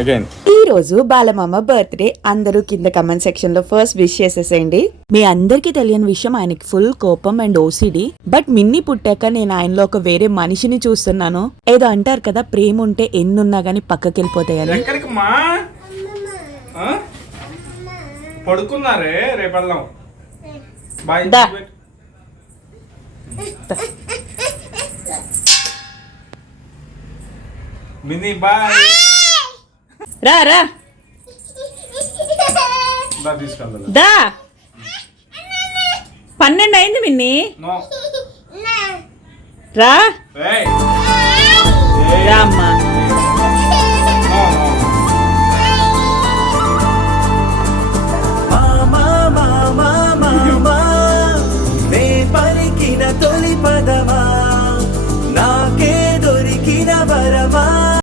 Again ఈ రోజు బాలమామ birthday. అందరూ కింద కమెంట్ సెక్షన్ లో ఫస్ట్ విష్ చేసేసేయండి. మీ అందరికి తెలియని విషయం, ఆయనకి ఫుల్ కోపం అండ్ ఓసిడి. బట్ మిన్ని పుట్టాక నేను ఆయనలో ఒక వేరే మనిషిని చూస్తున్నాను. ఏదో అంటారు కదా, ప్రేమ ఉంటే ఎన్నున్నా గానీ పక్కకి వెళ్ళిపోతాయని. పడుకున్నారే రేపు బాయ్. Mini bye. రా రా దా. 12 అయింది మిన్ని. రా రామ్మా.